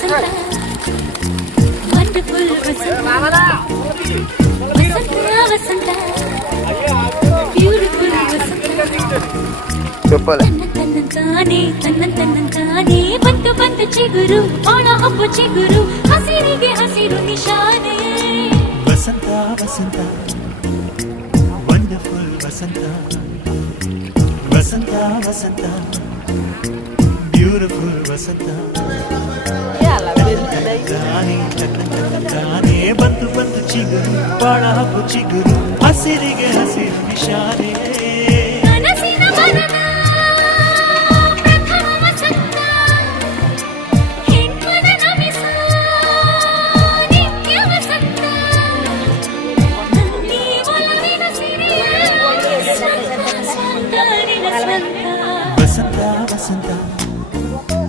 ವಸಂತ wonderful ವಸಂತ ವಸಂತ beautiful ವಸಂತ ತನ್ನಂತಾನೆ ಬಂತು ಚಿಗುರು ಒಣ ಹಬ್ಬ ಚಿಗುರು ಹಸಿರಿಗೆ ಹಸಿರು ನಿಶಾನೆ ವಸಂತ ವಸಂತ ವಂಡರ್ಫುಲ್ ವಸಂತ ವಸಂತ ವಸಂತ ಬ್ಯೂಟಿಫುಲ್ ವಸಂತ ತಾನೇ ಬಂತು ಚಿಗುರು ಬಾಳ ಹಬ್ಬ ಚಿಗುರು ಹಸಿರಿಗೆ ಹಸಿರು ನಿಶಾನೆ